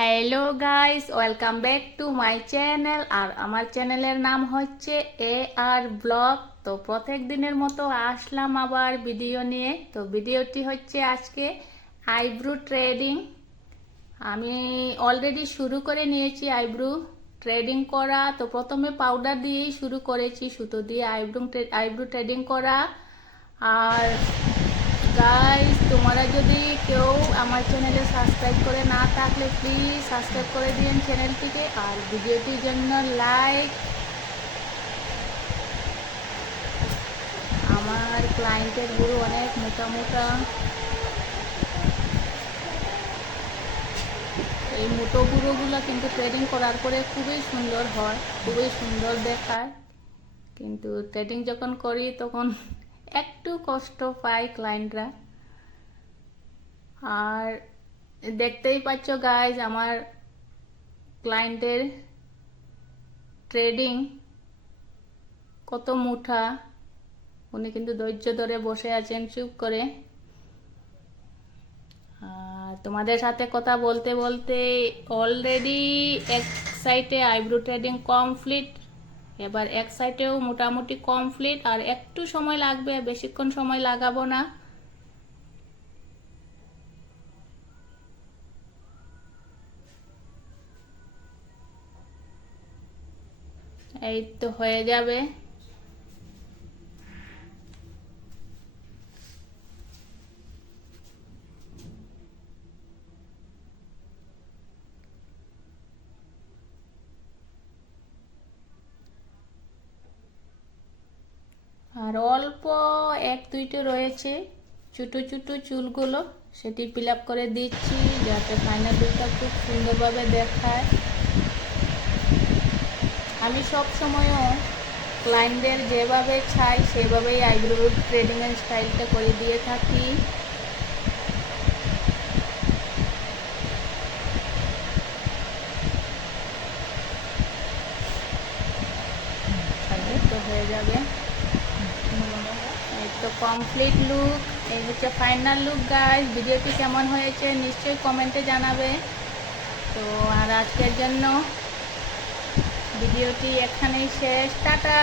Hello guys, welcome back to my channel. আর আমার চ্যানেলের নাম হচ্ছে আর ব্লগ। তো প্রত্যেক দিনের মতো আসলাম আবার ভিডিও নিয়ে। তো ভিডিওটি হচ্ছে আজকে আইব্রো ট্রেডিং। আমি অলরেডি শুরু করে নিয়েছি আইব্রো ট্রেডিং করা। তো প্রথমে পাউডার দিয়েই শুরু করেছি, সুতো দিয়ে আইব্রো ট্রেডিং করা। আর গাইস, তোমরা যদি কেউ আমার চ্যানেলে সাবস্ক্রাইব করে না থাকলে প্লিজ সাবস্ক্রাইব করে দিন চ্যানেলটিকে। আর ভিডিওটির জন্য লাইক। আমার ক্লায়েন্টের গুলো অনেক মোটা মোটা, এই মোটো গুঁড়োগুলো কিন্তু ট্রেডিং করার পরে খুবই সুন্দর হয়, খুবই সুন্দর দেখায়। কিন্তু ট্রেডিং যখন করি তখন একটু কষ্ট পায় ক্লায়েন্টরা। আর দেখতেই পাচ্ছ গাইজ, আমার ক্লায়েন্টের ট্রেডিং কত মুঠা। উনি কিন্তু ধৈর্য ধরে বসে আছেন চুপ করে। আর তোমাদের সাথে কথা বলতে বলতে অলরেডি এক সাইডে আইব্রো ট্রেডিং কমপ্লিট, এবার এক সাইডেও মোটামুটি কমপ্লিট। আর একটু সময় লাগবে, বেশিক্ষণ সময় লাগাবো না। এই তো হয়ে যাবে। আর অল্প এক দুইটা রয়েছে ছোটো ছোটো চুলগুলো, সেটি ফিল আপ করে দিচ্ছি যাতে ফাইনাল লুকটা খুব সুন্দরভাবে দেখায়। আমি সব সময়ও ক্লায়েন্টদের যেভাবে চাই সেভাবেই আইব্রো ট্রেডিংয়ের স্টাইলটা করে দিয়ে থাকি। তো হয়ে যাবে। এই তো কমপ্লিট লুক, এই হচ্ছে ফাইনাল লুক গাইস। ভিডিওটি কেমন হয়েছে নিশ্চয়ই কমেন্টে জানাবে। তো আর আজকের জন্য ভিডিওটি এখানেই শেষ। টাটা।